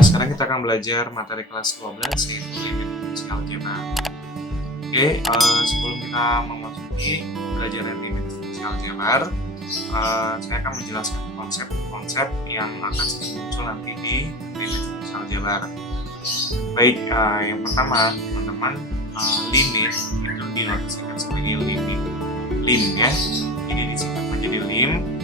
Sekarang kita akan belajar materi kelas 12 yaitu limit fungsi algebra. Oke, sebelum kita memasuki pelajaran limit fungsi algebra, saya akan menjelaskan konsep-konsep yang akan sering muncul nanti di limit fungsi algebra. Baik, yang pertama, teman-teman, limit itu dinotasikan sebagai lim ya. Jadi disingkat menjadi lim,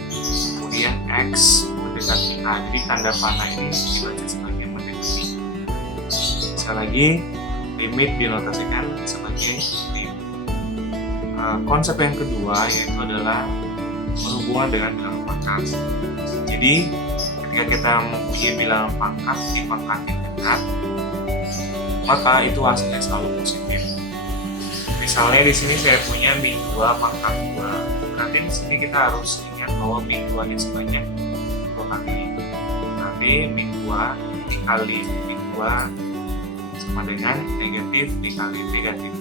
kemudian x mendekati a. Jadi tanda panah ini dibaca sebagai mendekati. Sekali lagi, limit dinotasikan sebagai lim. Konsep yang kedua yaitu adalah berhubungan dengan bilangan pangkat. Jadi ketika kita mempunyai bilangan pangkat di pangkat yang dekat, maka itu hasilnya selalu positif. Misalnya di sini saya punya min 2 pangkat 2. Berarti di sini kita harus ingat bahwa min 2-nya sebanyak 2 kali. Nanti min 2 dikali min 2 sama dengan negatif dikali negatif.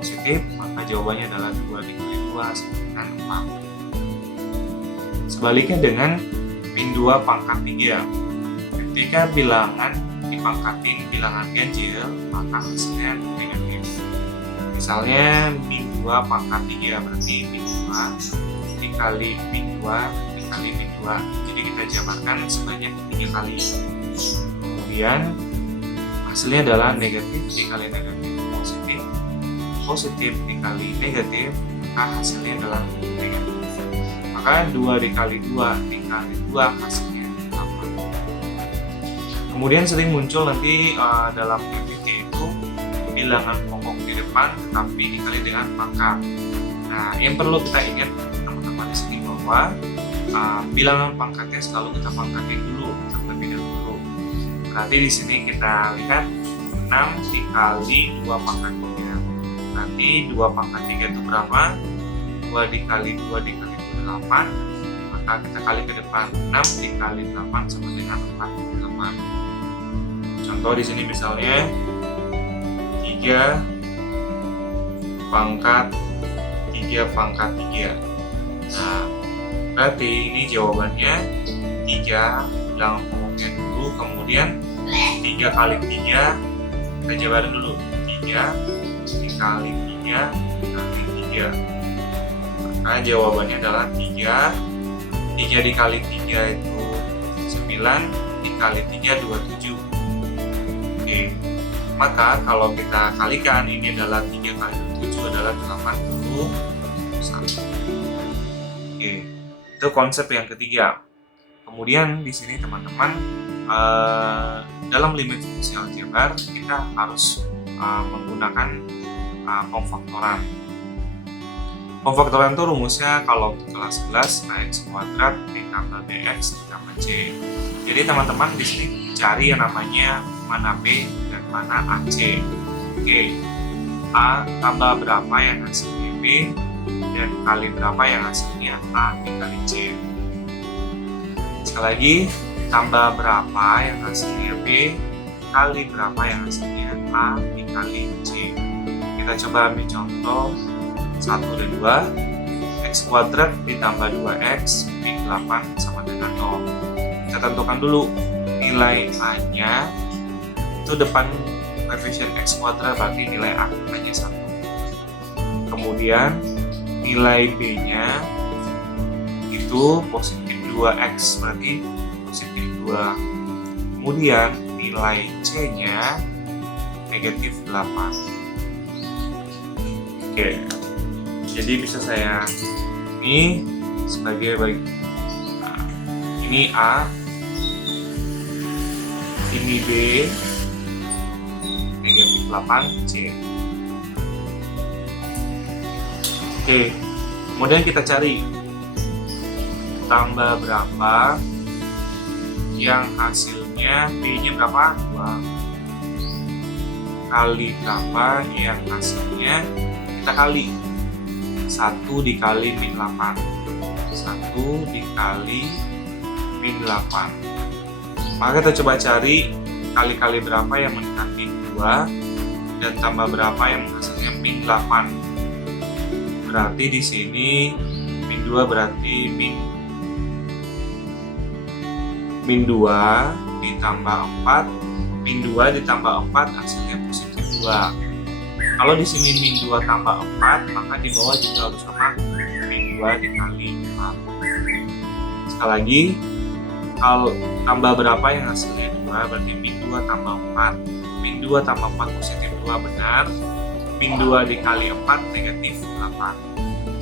Positif, maka jawabannya adalah 2 dikali 2 sama dengan 4. Sebaliknya dengan min 2 pangkat 3. Ketika bilangan dipangkatin bilangan ganjil, maka hasilnya negatif. Misalnya min 2 pangkat 3 berarti min 2 dikali min 2 dikali min 2. Jadi kita jabarkan sebanyak 3 kali. Kemudian hasilnya adalah negatif dikali negatif positif. Positif dikali negatif, maka hasilnya adalah negatif. Maka 2 dikali 2 dikali 2 hasilnya 8. Kemudian sering muncul nanti dalam limit yaitu bilangan pokok di depan tetapi dikali dengan pangkat. Nah, yang perlu kita ingat teman-teman di sini bahwa bilangan pangkatnya selalu kita pangkatin dulu terlebih dahulu. Berarti di sini kita lihat 6 dikali 2 pangkat 3. Nanti 2 pangkat 3 itu berapa? 2 dikali 2 dikali 2 8. Maka kita kali ke depan 6 dikali 8 sama dengan 48. Contoh di sini misalnya 3 pangkat 3. Nah, berarti ini jawabannya 3 bilangan pokoknya dulu, kemudian 3 kali 3 kita jabarin dulu 3 dikali 3 dikali 3. Maka jawabannya adalah 3 dikali 3 itu 9 dikali 3 27. Oke. Maka kalau kita kalikan ini adalah 3 kali 7 adalah 81. Oke. Itu konsep yang ketiga. Kemudian di sini teman-teman dalam limit fungsi algebra kita harus menggunakan pemfaktoran. Pemfaktoran itu rumusnya kalau kelas 11 x kuadrat ditambah bx ditambah c. Jadi teman-teman di sini cari yang namanya mana b dan mana ac. Oke, a tambah berapa yang hasilnya b dan kali berapa yang hasilnya a dikali c. Sekali lagi, tambah berapa yang hasilnya b kali berapa yang hasilnya a dikali c. Kita coba ambil contoh 1 dan 2. X kuadrat ditambah 2x min 8 sama dengan 0. Kita tentukan dulu nilai a-nya itu depan koefisien x kuadrat, berarti nilai a-nya 1. Kemudian nilai b-nya itu positif 2x, berarti positif 2. Kemudian nilai c-nya negatif 8. Oke. Jadi bisa saya ini sebagai ini A, ini B, negatif 8 C. Oke, kemudian kita cari tambah berapa yang hasilnya B-nya berapa? 2 kali berapa yang hasilnya kita kali 1 dikali min 8. 1 dikali min 8. Maka kita coba cari kali-kali berapa yang mendekati 2 dan tambah berapa yang hasilnya min 8. Berarti di sini min 2 berarti min 2 ditambah 4, min 2 ditambah 4 hasilnya positif 2. Kalau di sini min 2 tambah 4, maka di bawah juga harus sama min 2 dikali 4. Sekali lagi, kalau tambah berapa yang hasilnya 2, berarti min 2 tambah 4. Min 2 tambah 4 positif 2 benar. Min 2 dikali 4 negatif 8.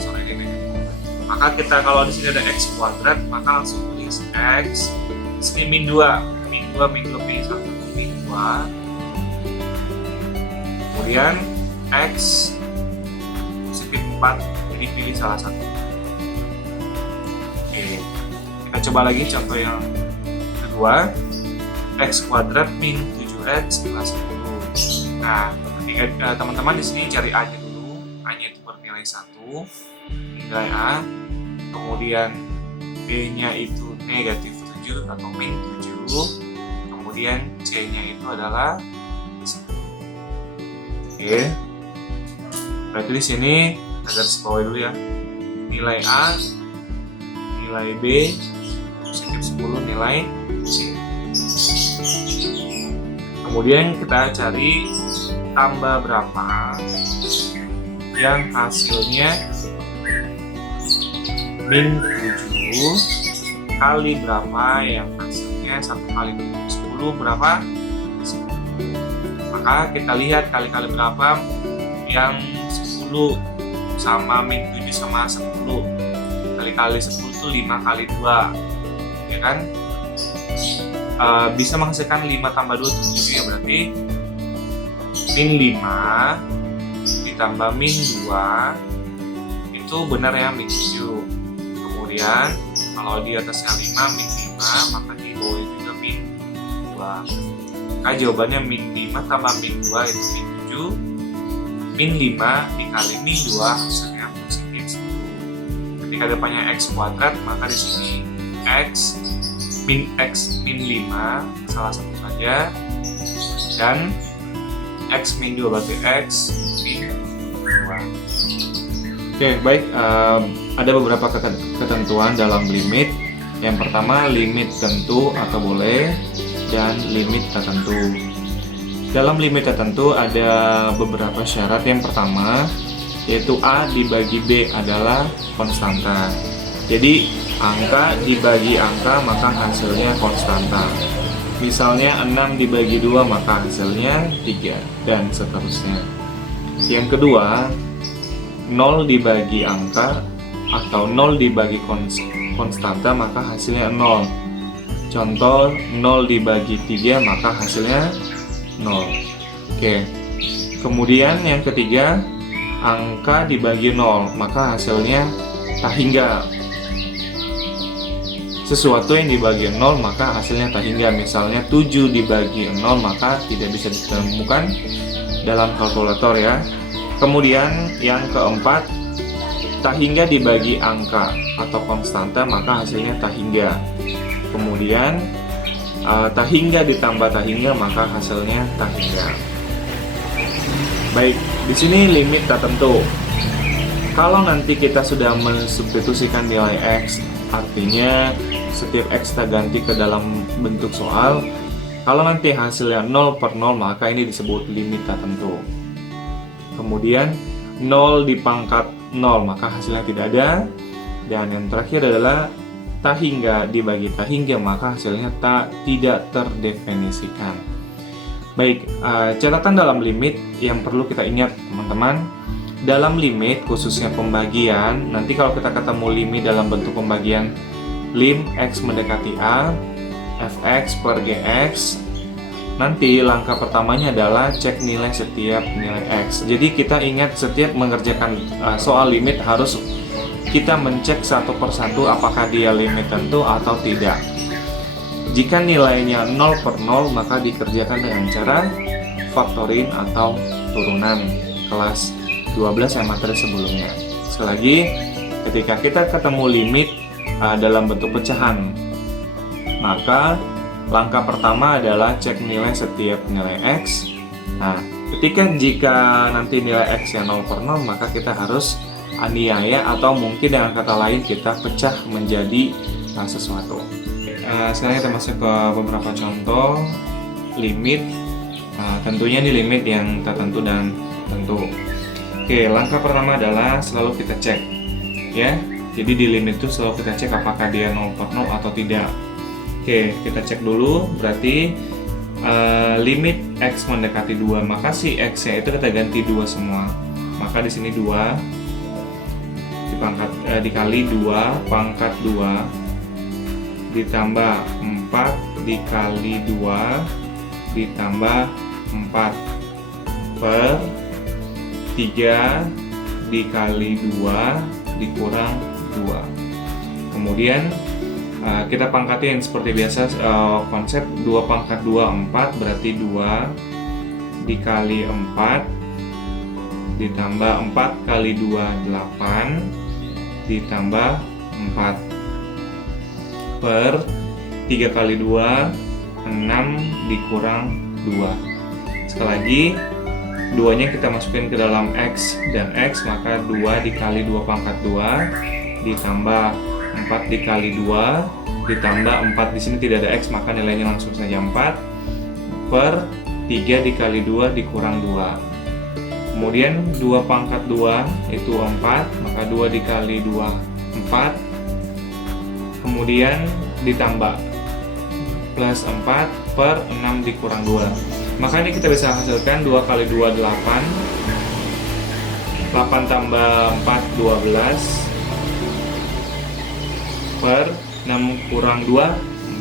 Sorry, ini negatif. Maka kita kalau di sini ada x kuadrat, maka langsung tulis x. Di sini min 2. Min 2 pilih salah satu min 2. Kemudian x positif 4, jadi pilih salah satu. Oke, kita coba lagi contoh yang kedua. X kuadrat min 7x plus 10. Nah, teman-teman di sini cari a-nya dulu. A-nya itu bernilai 1, nilai a. Kemudian b-nya itu negatif 7 atau min 7. Kemudian c-nya itu adalah 10. Oke. Berarti di sini kita garis bawahi dulu ya. Nilai A, nilai B, positif 10, nilai C. Kemudian kita cari tambah berapa yang hasilnya min 7 kali berapa yang hasilnya 1 kali 10 berapa? 10. Maka kita lihat kali-kali berapa yang 10 sama min 7 sama 10. Kali-kali 10 itu 5 kali 2, ya kan? Bisa menghasilkan 5 tambah 2 7 ya, berarti min 5 ditambah min 2 itu benar ya, min 7. Kemudian kalau di atasnya 5 min 5, maka di bawah juga min 2. Maka jawabannya min 5 tambah min 2 itu min 7. Min 5 dikali min 2 hasilnya positif 10. Ketika depannya x kuadrat, maka di sini x min 5 salah satu saja, dan x min 2 berarti x min 2. Oke, baik. Ada beberapa ketentuan dalam limit. Yang pertama, limit tentu atau boleh, dan limit tertentu. Dalam limit tertentu ada beberapa syarat. Yang pertama yaitu A dibagi B adalah konstanta. Jadi angka dibagi angka maka hasilnya konstanta. Misalnya 6 dibagi 2 maka hasilnya 3, dan seterusnya. Yang kedua, 0 dibagi angka atau 0 dibagi konstanta maka hasilnya 0. Contoh, 0 dibagi 3 maka hasilnya 0. Oke. Kemudian yang ketiga, angka dibagi 0 maka hasilnya tak hingga. Sesuatu yang dibagi 0 maka hasilnya tak hingga. Misalnya 7 dibagi 0 maka tidak bisa ditemukan dalam kalkulator ya. Kemudian yang keempat, tak hingga dibagi angka atau konstanta maka hasilnya tak hingga. Kemudian tak hingga ditambah tak hingga maka hasilnya tak hingga. Baik, di sini limit tertentu. Kalau nanti kita sudah mensubstitusikan nilai x, artinya setiap x kita ganti ke dalam bentuk soal. Kalau nanti hasilnya 0 per 0 maka ini disebut limit tertentu. Kemudian 0 dipangkat 0 maka hasilnya tidak ada. Dan yang terakhir adalah tak hingga dibagi tak hingga maka hasilnya tidak terdefinisikan. Baik, catatan dalam limit yang perlu kita ingat teman-teman. Dalam limit khususnya pembagian, nanti kalau kita ketemu limit dalam bentuk pembagian lim x mendekati a, fx per gx, nanti langkah pertamanya adalah cek nilai setiap nilai x. Jadi kita ingat setiap mengerjakan soal limit harus kita mencek satu persatu apakah dia limit tentu atau tidak. Jika nilainya 0 per 0 maka dikerjakan dengan cara faktorin atau turunan kelas 12 yang materi sebelumnya. Sekali lagi, ketika kita ketemu limit dalam bentuk pecahan, maka langkah pertama adalah cek nilai setiap nilai x. Nah, jika nanti nilai x yang 0 per 0 maka kita harus aniaya atau mungkin dengan kata lain kita pecah menjadi sesuatu. sekarang kita masuk ke beberapa contoh limit. Tentunya ini limit yang tertentu dan tentu. Oke, langkah pertama adalah selalu kita cek, ya. Jadi di limit itu selalu kita cek apakah dia 0 per 0 atau tidak. Oke, kita cek dulu. Berarti limit x mendekati 2, maka si x-nya itu kita ganti 2 semua. Maka di sini 2 dikali 2 pangkat 2 ditambah 4 dikali 2 ditambah 4 per 3 dikali 2 dikurang 2. Kemudian kita pangkatin seperti biasa, konsep 2 pangkat 2 4, berarti 2 dikali 4 ditambah 4 kali 2 8 ditambah 4 per 3 kali 2 6 dikurang 2. Sekali lagi, 2 nya kita masukin ke dalam x dan x, maka 2 dikali 2 pangkat 2 ditambah 4 dikali 2 ditambah 4, di sini tidak ada x maka nilainya langsung saja 4 per 3 dikali 2 dikurang 2. Kemudian 2 pangkat 2 itu 4, maka 2 dikali 2 4. Kemudian ditambah plus 4 per 6 dikurang 2. Maka ini kita bisa hasilkan 2 kali 2 8, 8 tambah 4 12 per 6 kurang 2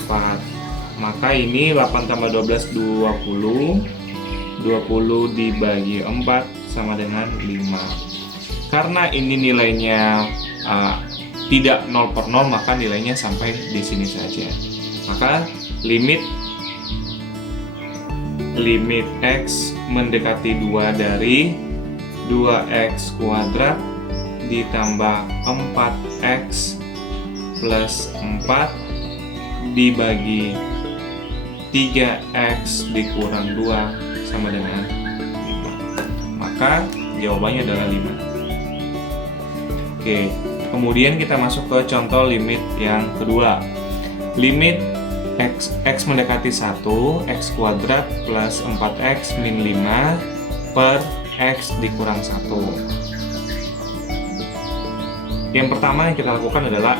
4. Maka ini 8 tambah 12 20, 20 dibagi 4 sama dengan 5. Karena ini nilainya tidak 0 per 0, maka nilainya sampai di sini saja. Maka limit x mendekati 2 dari 2x kuadrat ditambah 4x plus 4 dibagi 3x dikurang 2 sama dengan 5. Maka jawabannya adalah 5. Oke, kemudian kita masuk ke contoh limit yang kedua. Limit x mendekati 1, x kuadrat plus 4x min 5 per x dikurang 1. Yang pertama yang kita lakukan adalah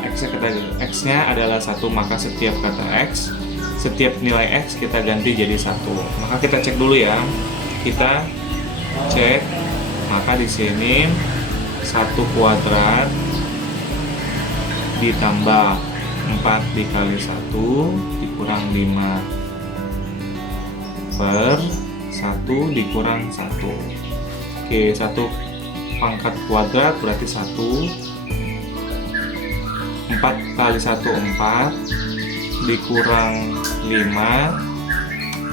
x-nya adalah 1, maka setiap kata x, setiap nilai x kita ganti jadi 1. Maka kita cek dulu ya. Kita cek, maka di sini 1 kuadrat ditambah 4 dikali 1 dikurang 5 per 1 dikurang 1. Oke, 1 pangkat kuadrat berarti 1. 4 kali 1 4 dikurang 5,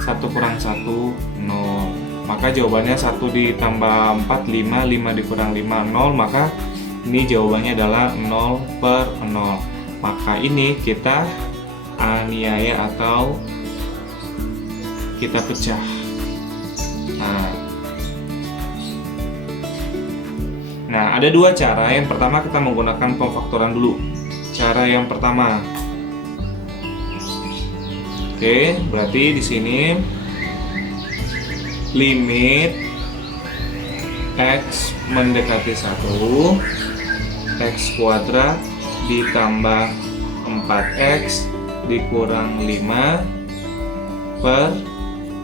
1 kurang 1 0. Maka jawabannya 1 ditambah 4 5, 5 dikurang 5 0. Maka ini jawabannya adalah 0 per 0. Maka ini kita aniaya atau kita pecah. Nah, ada dua cara. Yang pertama kita menggunakan pemfaktoran dulu. Cara yang pertama. Oke, berarti di sini limit x mendekati 1, x kuadrat ditambah 4x dikurang 5 per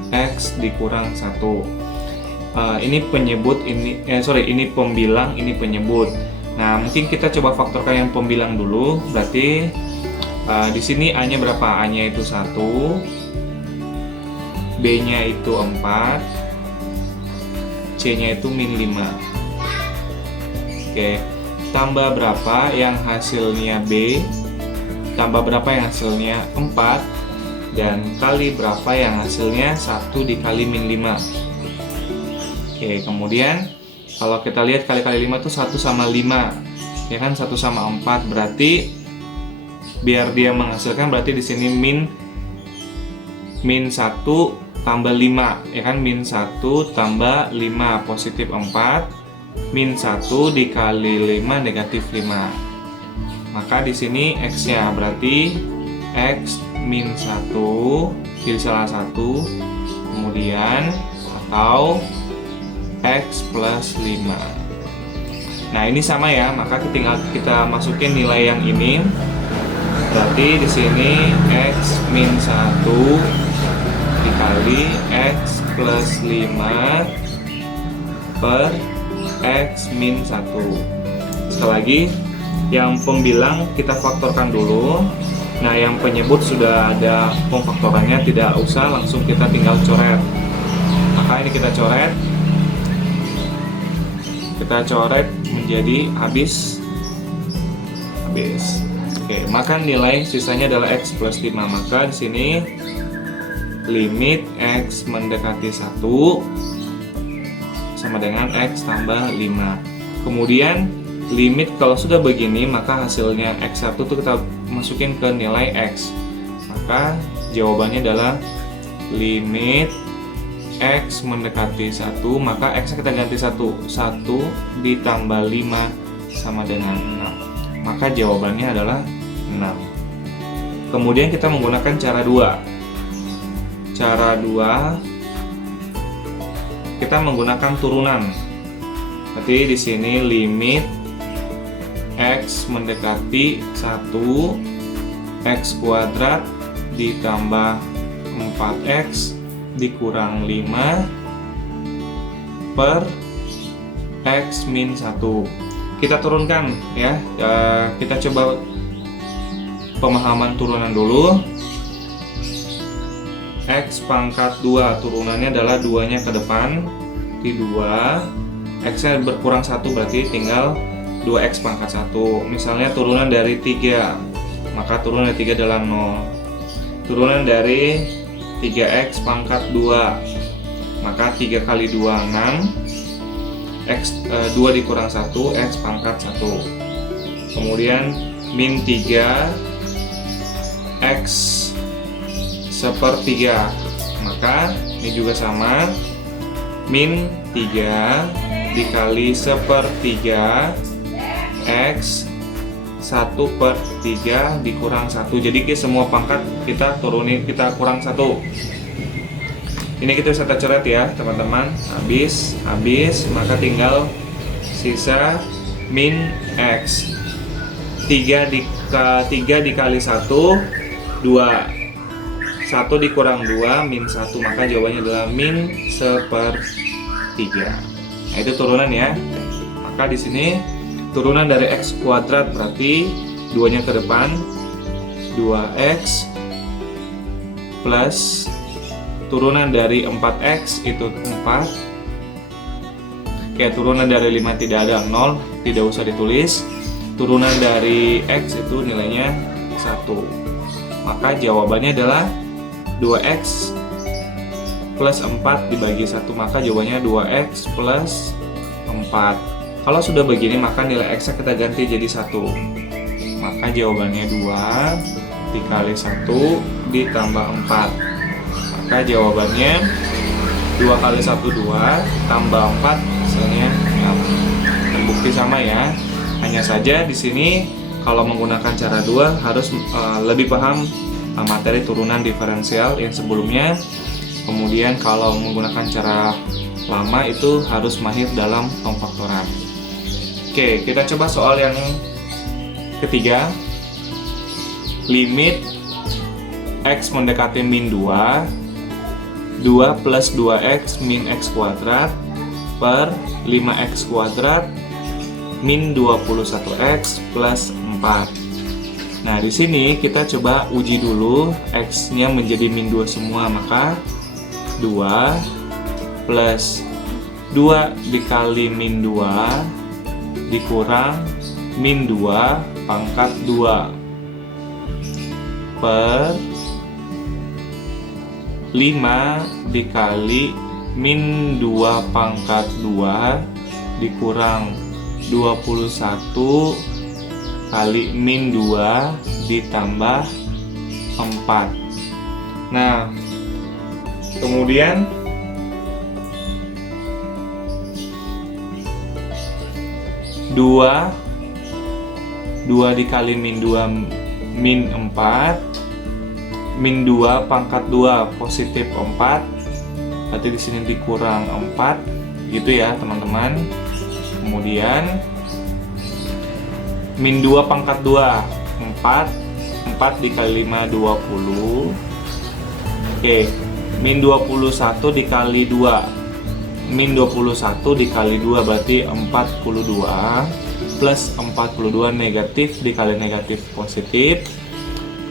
x dikurang 1. Ini penyebut, ini pembilang, ini penyebut. Nah, mungkin kita coba faktorkan yang pembilang dulu. Berarti di sini A-nya berapa? A-nya itu 1, B-nya itu 4, C-nya itu min 5. Oke, tambah berapa yang hasilnya B, tambah berapa yang hasilnya 4, dan kali berapa yang hasilnya 1 dikali min 5. Oke, kemudian kalau kita lihat kali-kali 5 itu 1 sama 5, ya kan, 1 sama 4, berarti biar dia menghasilkan berarti di sini min 1 tambah 5, ya kan, min 1 tambah 5 positif 4, min 1 dikali 5 negatif 5. Maka di sini x-nya berarti x min 1, pilih salah satu, kemudian atau X plus 5. Nah ini sama ya, maka tinggal kita masukin nilai yang ini. Berarti di sini X min 1 dikali X plus 5 per X min 1. Sekali lagi, yang pembilang kita faktorkan dulu. Nah yang penyebut sudah ada pemfaktorannya, tidak usah langsung kita tinggal coret. Maka ini kita coret menjadi habis. Oke, maka nilai sisanya adalah X plus 5. Maka di sini limit X mendekati 1 sama dengan X tambah 5. Kemudian limit kalau sudah begini, maka hasilnya X1 itu kita masukin ke nilai X. Maka jawabannya adalah limit X mendekati 1, maka X kita ganti 1 ditambah 5 sama dengan 6. Maka jawabannya adalah 6. Kemudian kita menggunakan cara 2. Cara 2 kita menggunakan turunan. Berarti di sini limit X mendekati 1, X kuadrat ditambah 4X dikurang 5 per X min 1. Kita turunkan ya, kita coba pemahaman turunan dulu. X pangkat 2 turunannya adalah 2 nya ke depan di 2, X nya berkurang 1 berarti tinggal 2X pangkat 1. Misalnya turunan dari 3, maka turunan dari 3 adalah 0. Turunan dari 3X pangkat 2, maka 3 kali 2 6, X 2 dikurang 1, X pangkat 1. Kemudian min 3 X sepertiga, maka ini juga sama, min 3 dikali sepertiga X 1/3 dikurang 1. Jadi semua pangkat kita turunin, kita kurang 1. Ini kita bisa coret ya teman-teman. Habis, maka tinggal sisa min X. 3 dikali 1 2, 1 dikurang 2 min 1, maka jawabannya adalah min 1/3. Nah itu turunan ya. Maka di sini turunan dari X kuadrat berarti 2 nya ke depan, 2X plus turunan dari 4X itu 4. Oke, turunan dari 5 tidak ada, 0, tidak usah ditulis. Turunan dari X itu nilainya 1. Maka jawabannya adalah 2X plus 4 dibagi 1, maka jawabannya 2X plus 4. Kalau sudah begini, maka nilai X kita ganti jadi 1. Maka jawabannya 2 dikali 1 ditambah 4. Maka jawabannya 2 kali 1 2 tambah 4 hasilnya 6. Terbukti sama ya. Hanya saja di sini kalau menggunakan cara 2 harus lebih paham materi turunan diferensial yang sebelumnya. Kemudian kalau menggunakan cara lama itu harus mahir dalam pemfaktoran. Oke, kita coba soal yang ketiga. Limit X mendekati min 2, 2 plus 2X min X kuadrat per 5X kuadrat min 21X plus 4. Nah, di sini kita coba uji dulu X-nya menjadi min 2 semua, maka 2 plus 2 dikali min 2 dikurang min 2 pangkat 2 per 5 dikali min 2 pangkat 2 dikurang 21 kali min 2 ditambah 4. Nah, kemudian dua dikali min 2 min 4 min 2 pangkat 2 positif 4, berarti di sini dikurang 4 gitu ya teman-teman. Kemudian min 2 pangkat 2 4 dikali 5 20. Oke, min 21 dikali 2, min 21 dikali 2 berarti 42, plus 42 negatif dikali negatif positif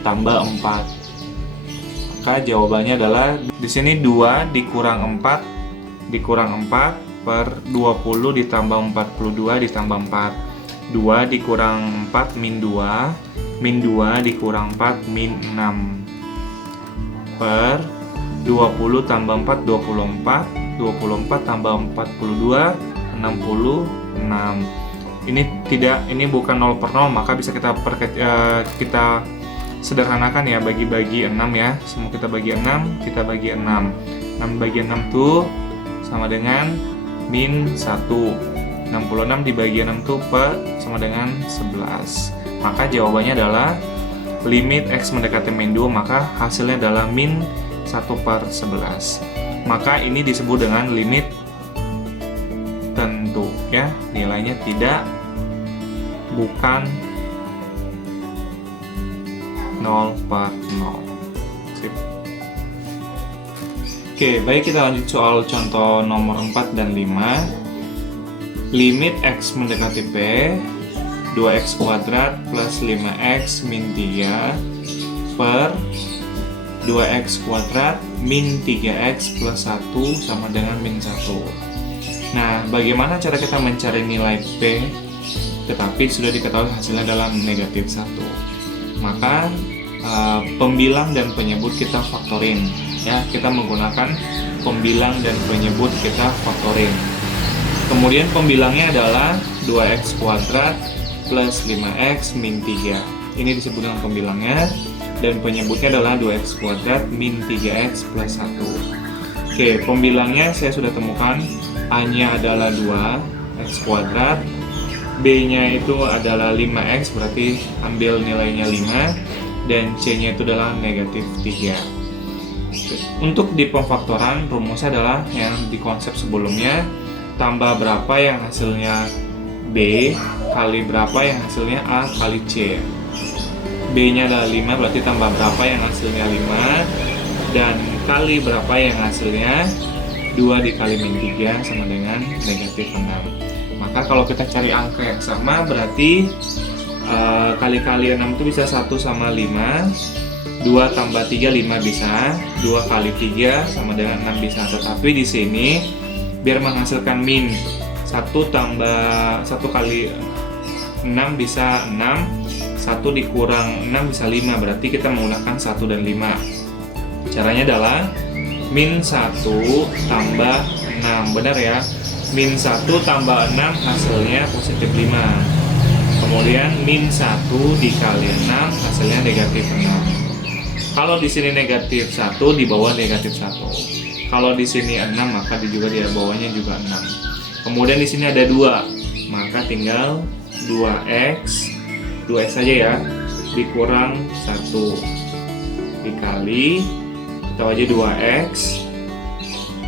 tambah 4. Maka jawabannya adalah di sini 2 dikurang 4 per 20 ditambah 42 ditambah 4. 2 dikurang 4 min 2 dikurang 4 min 6 per 20 tambah 4 24 tambah 42 66. Ini bukan 0 per 0, maka bisa kita sederhanakan ya, bagi 6 ya. Semua kita bagi 6, kita bagi 6 bagi 6 tuh sama dengan min 1. 66 dibagi 6 tuh sama dengan 11. Maka jawabannya adalah limit X mendekati min 2, maka hasilnya adalah min 1/11. Maka ini disebut dengan limit tentu ya, nilainya bukan 0 per 0. Sip. Oke, baik, kita lanjut soal contoh nomor 4 dan 5. Limit X mendekati P, 2x kuadrat plus 5x min 3 per 2x kuadrat min 3x plus 1 sama dengan min 1. Nah, bagaimana cara kita mencari nilai P tetapi sudah diketahui hasilnya adalah negatif 1? Maka pembilang dan penyebut kita faktorin ya, kita menggunakan pembilang dan penyebut kita faktorin. Kemudian pembilangnya adalah 2x kuadrat plus 5x min 3. Ini disebut dengan pembilangnya, dan penyebutnya adalah 2x kuadrat min 3x plus 1. Oke, pembilangnya saya sudah temukan. A-nya adalah 2x kuadrat, B-nya itu adalah 5x, berarti ambil nilainya 5, dan C-nya itu adalah negatif 3. Untuk di pemfaktoran, rumusnya adalah yang di konsep sebelumnya, tambah berapa yang hasilnya B kali berapa yang hasilnya A kali C. B nya adalah 5, berarti tambah berapa yang hasilnya 5, dan kali berapa yang hasilnya 2 dikali min 3 sama dengan negatif 6. Maka kalau kita cari angka yang sama, berarti kali-kali 6 itu bisa 1 sama 5, 2 tambah 3 5 bisa, 2 kali 3 sama dengan 6 bisa. Tetapi di sini biar menghasilkan min 1 kali 6 bisa 6, 1 dikurang 6 bisa 5, berarti kita menggunakan 1 dan 5. Caranya adalah min 1 tambah 6, benar ya, min 1 tambah 6 hasilnya positif 5. Kemudian min 1 dikali 6 hasilnya negatif 6. Kalau di sini negatif 1, di bawah negatif 1. Kalau di sini 6, maka di bawahnya juga 6. Kemudian di sini ada 2, maka tinggal 2x saja ya, dikurang 1 dikali, kita aja 2x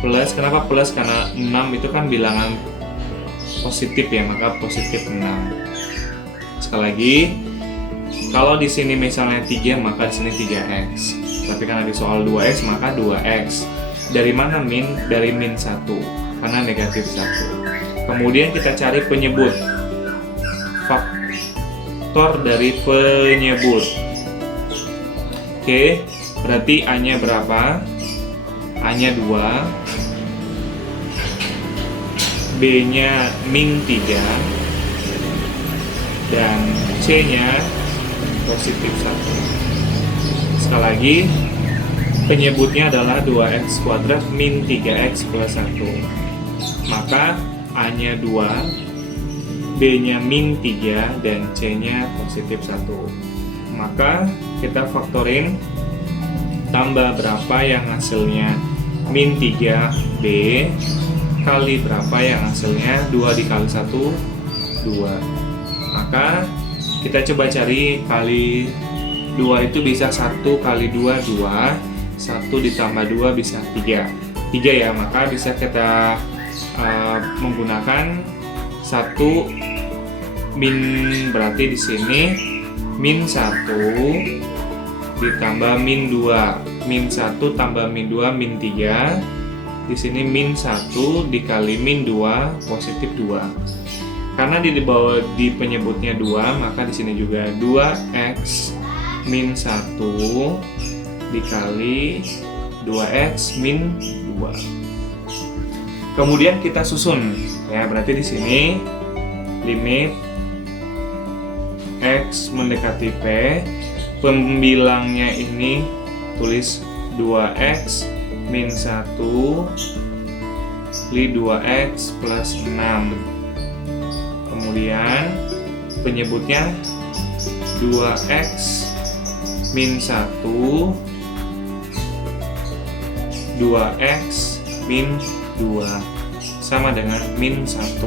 plus, kenapa plus? Karena 6 itu kan bilangan positif ya, maka positif 6. Sekali lagi, kalau di sini misalnya 3, maka di sini 3x. Tapi karena di soal 2x, maka 2x. Dari mana min? Dari min 1, karena negatif 1. Kemudian kita cari penyebut, faktor dari penyebut. Oke, berarti A-nya berapa? A-nya 2, B-nya min 3, dan C-nya positif 1. Sekali lagi, penyebutnya adalah 2x kuadrat min 3x plus 1. Maka A-nya 2, B-nya min 3, dan C-nya positif 1. Maka kita faktorin, tambah berapa yang hasilnya min 3B kali berapa yang hasilnya 2 dikali 1, 2. Maka kita coba cari kali 2 itu bisa 1 kali 2, 2. 1 ditambah 2 bisa 3. 3 ya, maka bisa kita menggunakan 1 min, berarti di sini min 1 ditambah min 2. Min 1 tambah min 2 min 3. Di sini min 1 dikali min 2 positif 2. Karena di bawah di penyebutnya 2, maka di sini juga 2x min 1 dikali 2x min 2. Kemudian kita susun ya, berarti di sini limit x mendekati p, pembilangnya ini tulis 2x min 1 li 2x plus 6. Kemudian penyebutnya 2x min 1 2x min 2 sama dengan min 1.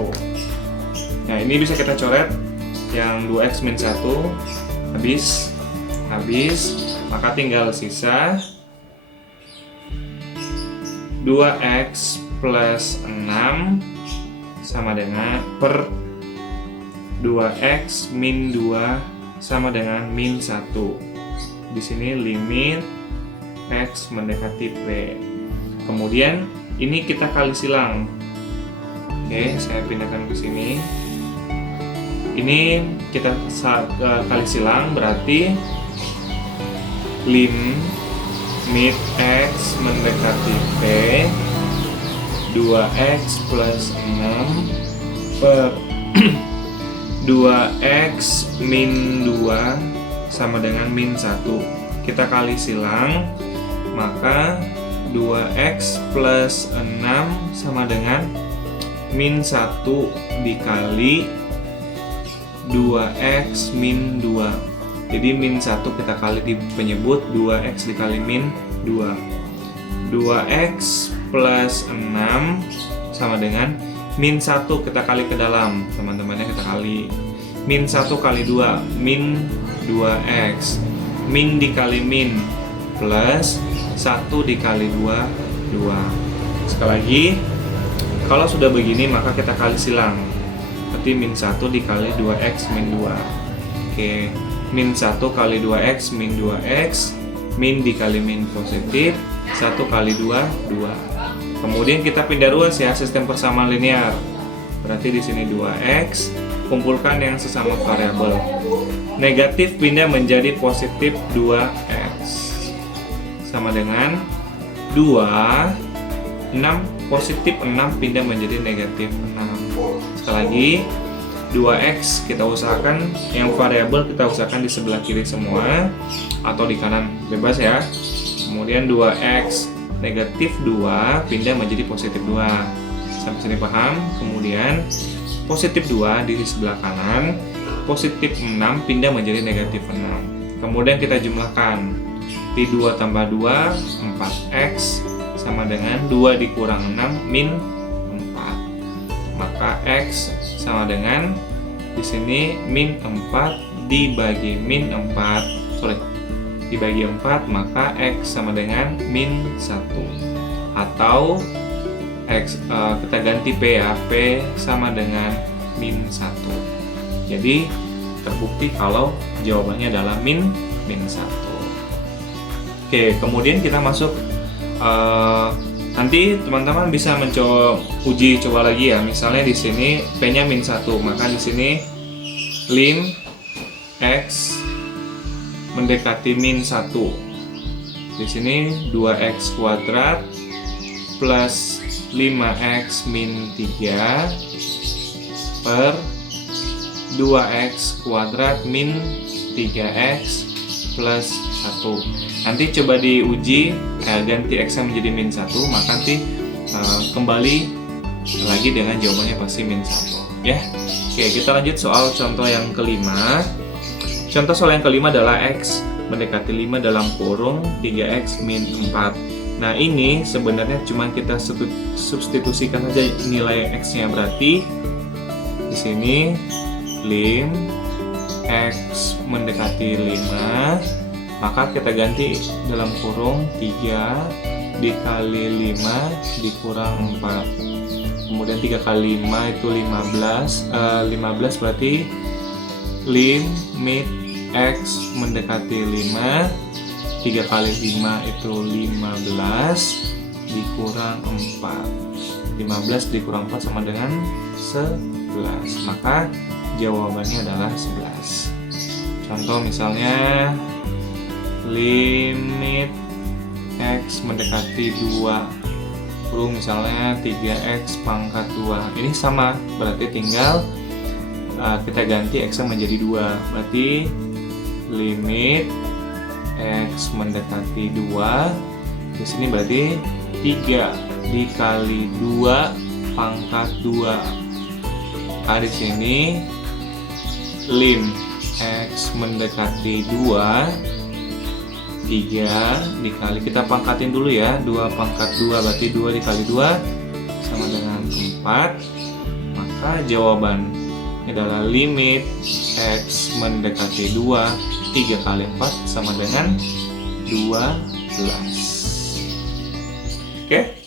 Nah, ini bisa kita coret yang 2x min 1 habis, maka tinggal sisa 2x plus 6 sama dengan per 2x min 2 sama dengan min 1. Di sini limit x mendekati p. Kemudian ini kita kali silang. Oke, saya pindahkan ke sini. Ini kita kali silang, berarti limit x mendekati p 2x plus 6 per 2x min 2 sama dengan min 1. Kita kali silang, maka 2x plus 6 sama dengan min 1 dikali 2x min 2. Jadi min 1 kita kali di penyebut, 2x dikali min 2. 2x plus 6 sama dengan min 1 kita kali ke dalam, teman-temannya kita kali. Min 1 kali 2, min 2x. Min dikali min plus 1 dikali 2, 2. Sekali lagi, kalau sudah begini maka kita kali silang. Berarti min 1 dikali 2x min 2. Oke, min 1 kali 2x min 2x. Min dikali min positif, 1 kali 2, 2. Kemudian kita pindah ruas ya, sistem persamaan linear. Berarti di sini 2x, kumpulkan yang sesama variabel. Negatif pindah menjadi positif 2x. Sama dengan 2, 6, positif 6 pindah menjadi negatif 6. Sekali lagi, 2x kita usahakan, yang variabel kita usahakan di sebelah kiri semua, atau di kanan, bebas ya. Kemudian 2x negatif 2 pindah menjadi positif 2. Sampai sini paham? Kemudian positif 2 di sebelah kanan, positif 6 pindah menjadi negatif 6. Kemudian kita jumlahkan, di 2 tambah 2, 4x sama dengan 2 dikurang 6 min 4. Maka x sama dengan di sini min 4 dibagi min 4, dibagi 4, maka x sama dengan min 1. Atau x kita ganti p ya, p sama dengan min 1. Jadi terbukti kalau jawabannya adalah min 1. Oke, kemudian kita masuk, nanti teman-teman bisa mencoba uji coba lagi ya. Misalnya di sini p-nya min 1, maka di sini lim x mendekati min 1. Di sini 2x kuadrat plus 5x min 3 per 2x kuadrat min 3x plus 1. Nanti coba diuji, ganti x menjadi min 1, maka nanti kembali lagi dengan jawabannya pasti min 1 ya. Oke, kita lanjut soal contoh yang kelima. Contoh soal yang kelima adalah x mendekati 5 dalam kurung 3x min 4. Nah, ini sebenarnya cuma kita substitusikan saja nilai x-nya. Berarti di sini lim x mendekati 5 Maka kita ganti dalam kurung 3 dikali 5 dikurang 4. Kemudian 3 kali 5 itu 15. 15 berarti limit X mendekati 5. 3 kali 5 itu 15 dikurang 4. 15 dikurang 4 sama dengan 11. Maka jawabannya adalah 11. Contoh misalnya limit X mendekati 2, kurung misalnya 3X pangkat 2. Ini sama, berarti tinggal kita ganti X menjadi 2. Berarti limit X mendekati 2, di sini berarti 3 dikali 2 pangkat 2. Nah, di sini lim X mendekati 2, 3 dikali, kita pangkatin dulu ya, 2 pangkat 2 berarti 2 dikali 2 sama dengan 4. Maka jawaban adalah limit X mendekati 2, 3 kali 4 sama dengan 12. Oke?